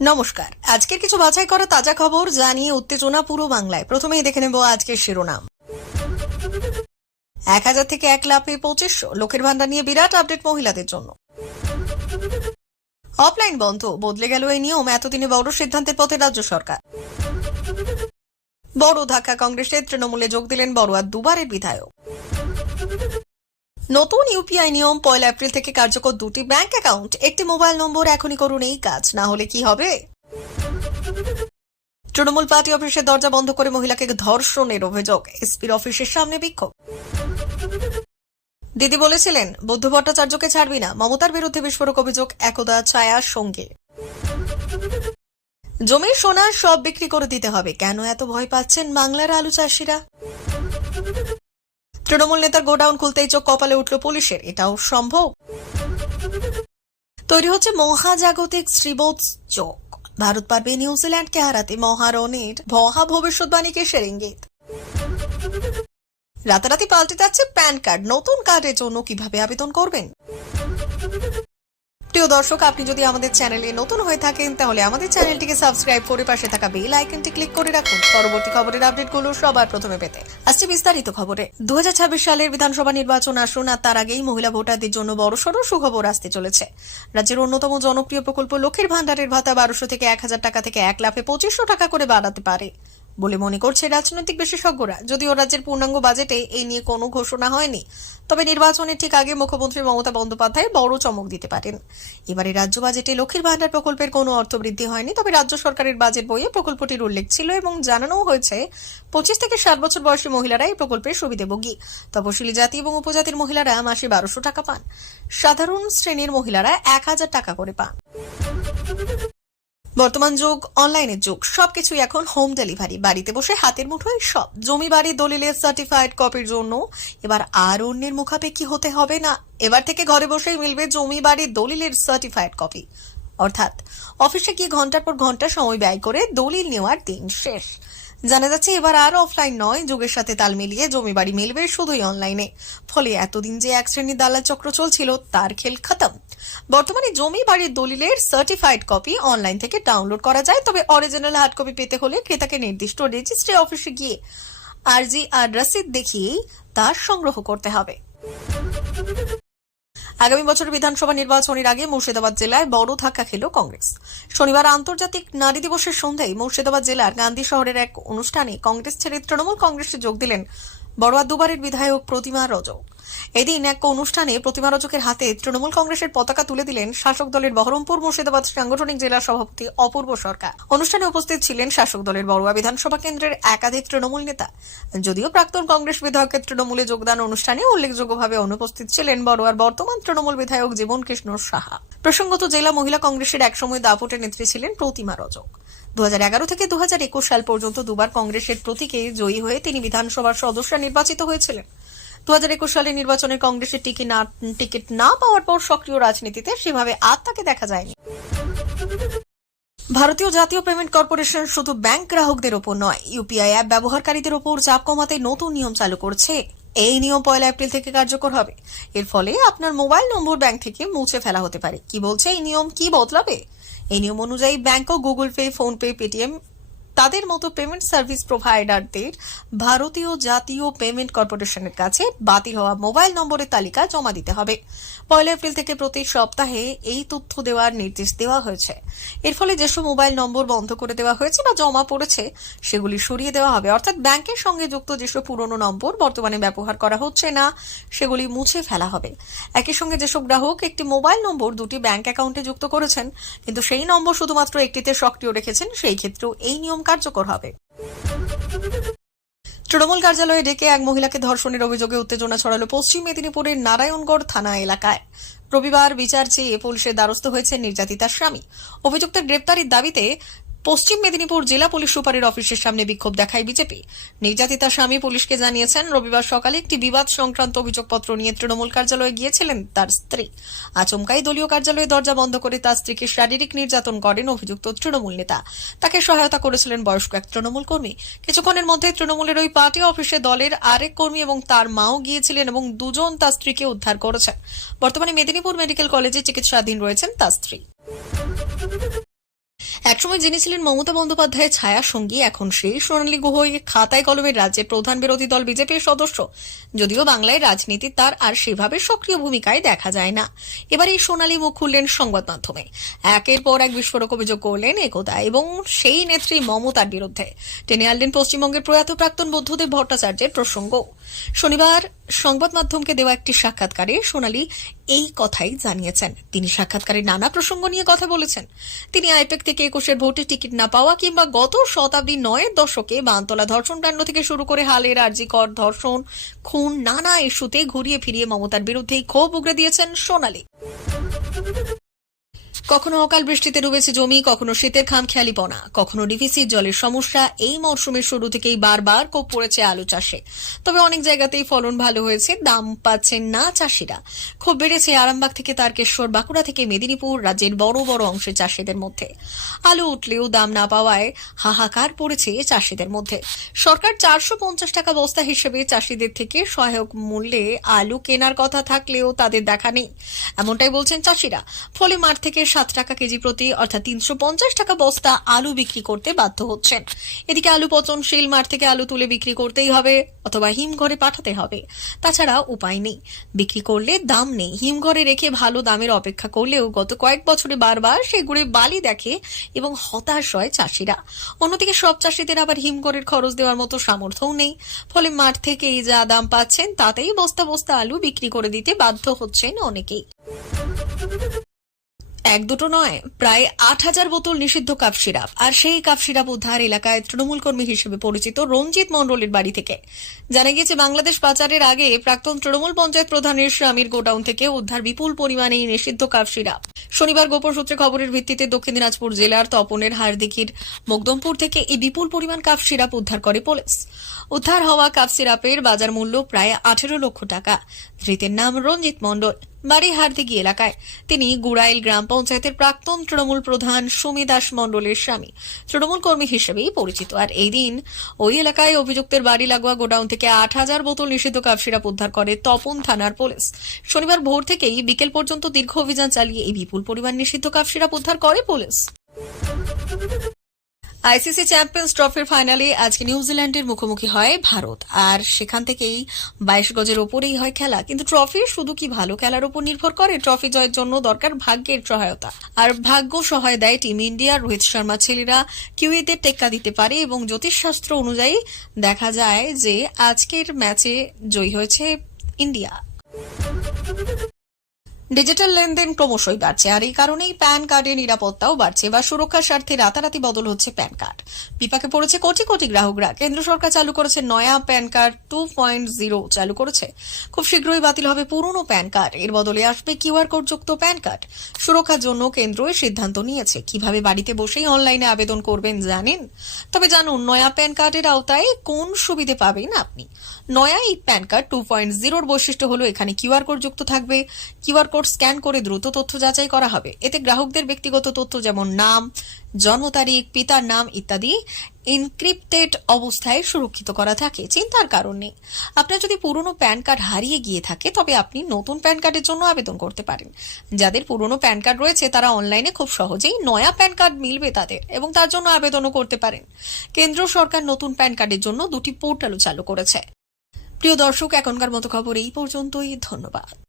নমস্কার। আজকের কিছু বাছাই করা তাজা খবর জানিয়ে উত্তেজনা পুরো বাংলায়। প্রথমেই দেখে নেব আজকের শিরোনাম। এক হাজার থেকে এক লাখে পঁচিশশো লোকের ভান্ডার নিয়ে বিরাট আপডেট মহিলাদের জন্য। অফলাইন বন্ধ, বদলে গেল এই নিয়ম। এতদিনে বড় সিদ্ধান্তের পথে রাজ্য সরকার। বড় ধাক্কা, কংগ্রেসের তৃণমূলে যোগ দিলেন বড়ুয়ার দুবারের বিধায়ক। নতুন ইউপিআই নিয়ম পয়লা এপ্রিল থেকে কার্যকর দুটি ব্যাংক অ্যাকাউন্ট, একটি মোবাইল নম্বর এখনই করুন এই কাজ, না হলে কি হবে? তৃণমূল পার্টি অফিসের দরজা বন্ধ করে মহিলাকে ধর্ষণের অভিযোগ, এসপির অফিসের সামনে বিক্ষোভ। দিদি বলেছিলেন, বুদ্ধ ভট্টাচার্যকে ছাড়বি না, মমতার বিরুদ্ধে বিস্ফোরক অভিযোগ, একদা ছায়ার সঙ্গে। জমির সোনা সব বিক্রি করে দিতে হবে, কেন এত ভয় পাচ্ছেন বাংলার আলু চাষিরা? তৃণমূল নেতার গোডাউন খুলতেই চোখ কপালে উঠল পুলিশের। এটাও সম্ভব? তৈরি হচ্ছে মহাজাগতিক শ্রীবোধ চোখ। ভারত পারবে নিউজিল্যান্ডকে হারাতে মহারণের মহা ভবিষ্যৎবাণীকে ইঙ্গিত? রাতারাতি পাল্টে যাচ্ছে প্যান কার্ড। নতুন কার্ডের জন্য কীভাবে আবেদন করবেন? প্রিয় দর্শক, আপনি যদি আমাদের চ্যানেলে নতুন হয়ে থাকেন, তাহলে আমাদের চ্যানেলটিকে সাবস্ক্রাইব করে পাশে থাকা বেল আইকনটি ক্লিক করে রাখুন। পরবর্তী খবরের আপডেটগুলো সবার প্রথমে পেতে আসছে বিস্তারিত খবরে। দু হাজার ছাব্বিশ সালের বিধানসভা নির্বাচন আসুন আর তার আগেই মহিলা ভোটারদের জন্য বড়সড় সুখবর আসতে চলেছে। রাজ্যের অন্যতম জনপ্রিয় প্রকল্প লক্ষ্মীর ভান্ডারের ভাতা বারোশো থেকে এক হাজার টাকা থেকে এক লাফে পঁচিশশো টাকা করে বাড়াতে পারে। বলে মনে করছে রাজনৈতিক বিশেষজ্ঞরা। যদিও রাজ্যের পূর্ণাঙ্গ বাজেটে এই নিয়ে কোনো ঘোষণা হয়নি, তবে নির্বাচনের ঠিক আগে মুখ্যমন্ত্রী মমতা বন্দ্যোপাধ্যায় বড় চমক দিতে পারেন। এবারে রাজ্য বাজেটে লক্ষ্মীর ভান্ডার প্রকল্পের কোনো অর্থ বৃদ্ধি হয়নি, তবে রাজ্য সরকারের বাজেট বইয়ে প্রকল্পটির উল্লেখ ছিল এবং জানানো হয়েছে, পঁচিশ থেকে ষাট বছর বয়সী মহিলারা এই প্রকল্পের সুবিধাভোগী। তপশিলি জাতি এবং উপজাতির মহিলারা মাসে বারোশো টাকা পান। সাধারণ শ্রেণির মহিলারা এক হাজার টাকা করে পান। বর্তমান যুগ, অনলাইনের যুগ, সবকিছুই এখন হোম ডেলিভারি বাড়িতে বসে হাতের মুঠোয় সব। জমি বাড়ি দলিলের সার্টিফাইড কপির জন্য। এবার আর অন্যের মুখাপেক্ষি হতে হবে না। এবার থেকে ঘরে বসেই মিলবে জমি বাড়ি দলিলের সার্টিফাইড কপি অর্থাৎ, অফিসে গিয়ে ঘণ্টার পর ঘণ্টা সময় ব্যয় করে দলিল নেওয়ার দিন শেষ। জানা যাচ্ছে এবার আর অফলাইন নয়। যুগের সাথে তাল মিলিয়ে জমি বাড়ি মিলবে শুধুই অনলাইনে ফলে এতদিন যে এক শ্রেণির দালাল চক্র চলছিল, তার খেল খতম। বর্তমানে জমি বাড়ির দলিলের সার্টিফাইড কপি অনলাইন থেকে ডাউনলোড করা যায়, তবে অরিজিনাল হার্ড কপি পেতে হলে ক্রেতাকে নির্দিষ্ট রেজিস্ট্রি অফিসে গিয়ে আরজি আর রসিদ দেখিয়েই তা সংগ্রহ করতে হবে। আগামী বছর বিধানসভা নির্বাচনের আগে মুর্শিদাবাদ জেলায় বড় ধাক্কা খেল কংগ্রেস। শনিবার আন্তর্জাতিক নারী দিবসের সন্ধ্যায় মুর্শিদাবাদ জেলার গান্ধী শহরের এক অনুষ্ঠানে কংগ্রেস ছেড়ে তৃণমূল কংগ্রেসে যোগ দিলেন বড়ুয়া দুবারের বিধায়ক প্রতিমা রজক। এদিন এক অনুষ্ঠানে প্রতিমা রজকের হাতে তৃণমূল কংগ্রেসের পতাকা তুলে দিলেন শাসক দলের বহরমপুর মুর্শিদাবাদ সাংগঠনিক জেলা সভাপতি অপূর্ব সরকার। অনুষ্ঠানে উপস্থিত ছিলেন শাসক দলের বড়ুয়া বিধানসভা কেন্দ্রের একাধিক তৃণমূল নেতা। যদিও প্রাক্তন কংগ্রেস বিধায়কের তৃণমূলে যোগদান অনুষ্ঠানে উল্লেখযোগ্যভাবে অনুপস্থিত ছিলেন বড়ুয়ার বর্তমান তৃণমূল বিধায়ক জীবন কৃষ্ণ সাহা। প্রসঙ্গত জেলা মহিলা কংগ্রেসের একসময় দাপটের নেত্রী ছিলেন প্রতিমা রজক। দু হাজার এগারো থেকে দু হাজার একুশ সাল পর্যন্ত দুবার কংগ্রেসের প্রতীকে জয়ী হয়ে তিনি বিধানসভার সদস্য নির্বাচিত হয়েছিলেন। দু হাজার একুশ সালে নির্বাচনে কংগ্রেসের টিকিট না টিকিট না পাওয়ার পর সক্রিয় রাজনীতিতে সেভাবে আর তাকে দেখা যায়নি। ভারতীয় জাতীয় পেমেন্ট কর্পোরেশন শুধু ব্যাংক গ্রাহকদের ওপর নয় ইউপিআই অ্যাপ ব্যবহারকারীদের ওপর চাপ কমাতে নতুন নিয়ম চালু করছে। এই নিয়ম পয়লা এপ্রিল থেকে কার্যকর হবে। এর ফলে আপনার মোবাইল নম্বর ব্যাংক থেকে মুছে ফেলা হতে পারে। কি বলছে এই নিয়ম? কি বদলাবে? এই নিয়ম অনুযায়ী ব্যাংক ও Google Pay PhonePe Paytm তাদের মতো পেমেন্ট সার্ভিস প্রোভাইডারদের ভারতীয় জাতীয় পেমেন্ট কর্পোরেশনের কাছে বাতিল হওয়া মোবাইল নম্বরের তালিকা জমা দিতে হবে। পয়লা এপ্রিল থেকে প্রতি সপ্তাহে এই তথ্য দেওয়ার নির্দেশ দেওয়া হয়েছে। এর ফলে যেসব মোবাইল নম্বর বন্ধ করে দেওয়া হয়েছে বা জমা পড়েছে, সেগুলি সরিয়ে দেওয়া হবে। অর্থাৎ ব্যাংকের সঙ্গে যুক্ত যেসব পুরনো নম্বর বর্তমানে ব্যবহার করা হচ্ছে না, সেগুলি মুছে ফেলা হবে। একই সঙ্গে যেসব গ্রাহক একটি মোবাইল নম্বর দুটি ব্যাংক অ্যাকাউন্টে যুক্ত করেছেন, কিন্তু সেই নম্বর শুধুমাত্র একটিতে সক্রিয় রেখেছেন, সেই ক্ষেত্রেও এই নিয়ম কার্যকর হবে। তৃণমূল কার্যালয়ে ডেকে এক মহিলাকে ধর্ষণের অভিযোগে উত্তেজনা ছড়ালো পশ্চিম মেদিনীপুরের নারায়ণগড় থানা এলাকায়। রবিবার বিচার চেয়ে পুলিশের দ্বারস্থ হয়েছে নির্যাতিতার স্বামী। অভিযুক্তের গ্রেপ্তারির দাবিতে পশ্চিম মেদিনীপুর জেলা পুলিশ সুপারের অফিসের সামনে বিক্ষোভ দেখায় বিজেপি। নির্যাতিতা স্বামী পুলিশকে জানিয়েছেন, রবিবার সকালে একটি বিবাদ সংক্রান্ত অভিযোগপত্র নিয়ে তৃণমূল কার্যালয়ে গিয়েছিলেন তার স্ত্রী। আচমকাই দলীয় কার্যালয়ে দরজা বন্ধ করে তার স্ত্রীকে শারীরিক নির্যাতন করেন অভিযুক্ত তৃণমূল নেতা। তাকে সহায়তা করেছিলেন বয়স্ক এক তৃণমূল কর্মী। কিছুক্ষণের মধ্যে তৃণমূলের ওই পার্টি অফিসে দলের আরেক কর্মী এবং তার মাও গিয়েছিলেন এবং দুজন তার স্ত্রীকে উদ্ধার করেছেন। বর্তমানে মেদিনীপুর মেডিকেল কলেজে চিকিৎসাধীন রয়েছেন তার স্ত্রী। একসময় যিনি ছিলেন মমতা বন্দ্যোপাধ্যায়ের ছায়া সঙ্গী এখন সেই সোনালী গুহই খাতায় কলমের রাজ্যের প্রধান বিরোধী দল বিজেপির সদস্য। যদিও বাংলায় রাজনীতি তার আর সেভাবে সক্রিয় ভূমিকায় দেখা যায় না। এবার এই সোনালী মুখ খুললেন সংবাদ মাধ্যমে। একের পর এক বিস্ফোরক অভিযোগ করলেন একতা এবং সেই নেত্রী মমতার বিরুদ্ধে। টেনে আনলেন পশ্চিমবঙ্গের প্রয়াত প্রাক্তন বুদ্ধদেব ভট্টাচার্যের প্রসঙ্গ। শনিবার সংবাদ মাধ্যমকে দেওয়া একটি সাক্ষাৎকারে সোনালি এই কথাই জানিয়েছেন। তিনি সাক্ষাৎকারে নানা প্রসঙ্গ নিয়ে কথা বলেছেন। তিনি আইপেক থেকে একুশের ভোটে টিকিট না পাওয়া কিংবা গত শতাব্দী নয়ের দশকে বানতলা ধর্ষণ কাণ্ড থেকে শুরু করে হালের আর্জিকর ধর্ষণ, খুন, নানা ইস্যুতে ঘুরিয়ে ফিরিয়ে মমতার বিরুদ্ধেই ক্ষোভ উগড়ে দিয়েছেন সোনালী। কখনো অকাল বৃষ্টিতে ডুবেছে জমি, কখনো শীতের খামখেয়ালিপনা কখনো ডিভিসির জলের সমস্যা। এই মরশুমের শুরু থেকেই বারবার কোপ পড়েছে আলু চাষে। তবে অনেক জায়গাতেই ফলন ভালো হয়েছে, দাম পাচ্ছেন না চাষিরা। খুব বেড়েছে আরামবাগ থেকে তারকেশ্বর, বাঁকুড়া থেকে মেদিনীপুর, রাজ্যের বড় বড় অংশে চাষিদের মধ্যে। আলু উঠলেও দাম না পাওয়ায় হাহাকার পড়েছে চাষিদের মধ্যে। সরকার চারশো পঞ্চাশ টাকা বস্তা হিসেবে চাষিদের থেকে সহায়ক মূল্যে আলু কেনার কথা থাকলেও তাদের দেখা নেই। এমনটাই বলছেন চাষিরা। ফলে মাঠ থেকে সাত টাকা কেজি প্রতি, অর্থাৎ তিনশো পঞ্চাশ টাকা বস্তা আলু বিক্রি করতে বাধ্য হচ্ছেন। এদিকে আলু পচনশীল, মাঠ থেকে আলু তুলে বিক্রি করতেই হবে অথবা হিমঘরে পাঠাতে হবে। তাছাড়া উপায় নেই। বিক্রি করলে দাম নেই। হিমঘরে রেখে ভালো দামের অপেক্ষা করলেও গত কয়েক বছরে বারবার সেগুড়ে বালি দেখে এবং হতাশ হয় চাষিরা। অন্যদিকে সব চাষিদের আবার হিমঘরের খরচ দেওয়ার মতো সামর্থ্যও নেই। ফলে মাঠ থেকেই যা দাম পাচ্ছেন তাতেই বস্তা বস্তা আলু বিক্রি করে দিতে বাধ্য হচ্ছেন অনেকেই। এক দুটো নয়, প্রায় আট হাজার বোতল নিষিদ্ধ কাপ সিরাপ। আর সেই কাপ সিরাপ উদ্ধার এলাকায় তৃণমূল কর্মী হিসেবে পরিচিত রঞ্জিত মণ্ডলের বাড়ি থেকে। জানা গিয়েছে, বাংলাদেশ পাচারের আগে প্রাক্তন তৃণমূল পঞ্চায়েত প্রধানের স্বামীর গোডাউন থেকে উদ্ধার বিপুল পরিমাণে নিষিদ্ধ কাপ সিরাপ। শনিবার গোপন সূত্রে খবরের ভিত্তিতে দক্ষিণ দিনাজপুর জেলার তপনের হারদিকির মকদমপুর থেকে এই বিপুল পরিমাণ কাপ সিরাপ উদ্ধার করে পুলিশ। উদ্ধার হওয়া কাপ সিরাপের বাজার মূল্য প্রায় আঠেরো লক্ষ টাকা। ধৃতের নাম রঞ্জিত মণ্ডল। বাড়ি হারদিঘি এলাকায়। তিনি গুড়াইল গ্রাম পঞ্চায়েতের প্রাক্তন তৃণমূল প্রধান সুমি দাস মণ্ডলের স্বামী, তৃণমূল কর্মী হিসেবেই পরিচিত। আর এই দিন ওই এলাকায় অভিযুক্তের বাড়ি লাগোয়া গোডাউন থেকে আট হাজার বোতল নিষিদ্ধ কাপ সিরাপ উদ্ধার করে তপন থানার পুলিশ। শনিবার ভোর থেকেই বিকেল পর্যন্ত দীর্ঘ অভিযান চালিয়ে এই বিপুল পরিমাণ নিষিদ্ধ কাপ সিরাপ উদ্ধার করে পুলিশ। আইসিসি চ্যাম্পিয়ন্স ট্রফির ফাইনালে আজকে নিউজিল্যান্ডের মুখোমুখি হয় ভারত। আর সেখান থেকেই বাইশ গজের ওপরেই হয় খেলা। কিন্তু ট্রফি শুধু কি ভালো খেলার উপর নির্ভর করে? ট্রফি জয়ের জন্য দরকার ভাগ্যের সহায়তা। আর ভাগ্য সহায় দেয় টিম ইন্ডিয়া, রোহিত শর্মা ছেলেরা। কিউইদের টেক্কা দিতে পারে এবং জ্যোতিষশাস্ত্র অনুযায়ী দেখা যায় যে আজকের ম্যাচে জয়ী হয়েছে ইন্ডিয়া। ডিজিটাল লেনদেন ক্রমশই বাড়ছে, আর এই কারণেই প্যান কার্ডের নিরাপত্তাও বাড়ছে। বা সুরক্ষার স্বার্থে রাতারাতি বদল হচ্ছে প্যান কার্ড। বিপাকে পড়েছে কোটি কোটি গ্রাহকরা। কেন্দ্র সরকার চালু করেছে নয়া PAN card two point zero চালু করেছে। খুব শীঘ্রই বাতিল হবে পুরনো প্যান কার্ড। এর বদলে আসবে কিউআর কোড যুক্ত প্যান কার্ড। সুরক্ষার জন্য কেন্দ্র এই সিদ্ধান্ত নিয়েছে। কীভাবে বাড়িতে বসেই অনলাইনে আবেদন করবেন জানেন? তবে জানুন, নয়া প্যান কার্ডের আওতায় কোন সুবিধে পাবেন আপনি? নয়া এই প্যান কার্ড টু পয়েন্ট জিরোর বৈশিষ্ট্য হলো এখানে কিউআর কোড যুক্ত থাকবে। কিউআর কোড স্ক্যান করে দ্রুত তথ্য যাচাই করা হবে। এতে গ্রাহকদের ব্যক্তিগত তথ্য যেমন নাম, জন্ম তারিখ, পিতার নাম ইত্যাদি এনক্রিপ্টেড অবস্থায় সুরক্ষিত করা থাকে। চিন্তার কারণ নেই। আপনার যদি পুরনো প্যান কার্ড হারিয়ে গিয়ে থাকে, তবে আপনি নতুন প্যান কার্ডের জন্য আবেদন করতে পারেন। যাদের পুরনো প্যান কার্ড রয়েছে, তারা অনলাইনে খুব সহজেই নয়া প্যান কার্ড মিলবে তাদের এবং তার জন্য আবেদনও করতে পারেন। কেন্দ্র সরকার নতুন প্যান কার্ডের জন্য দুটি পোর্টালও চালু করেছে। প্রিয় দর্শক এখনকার মতো খবর এই পর্যন্তই। ধন্যবাদ।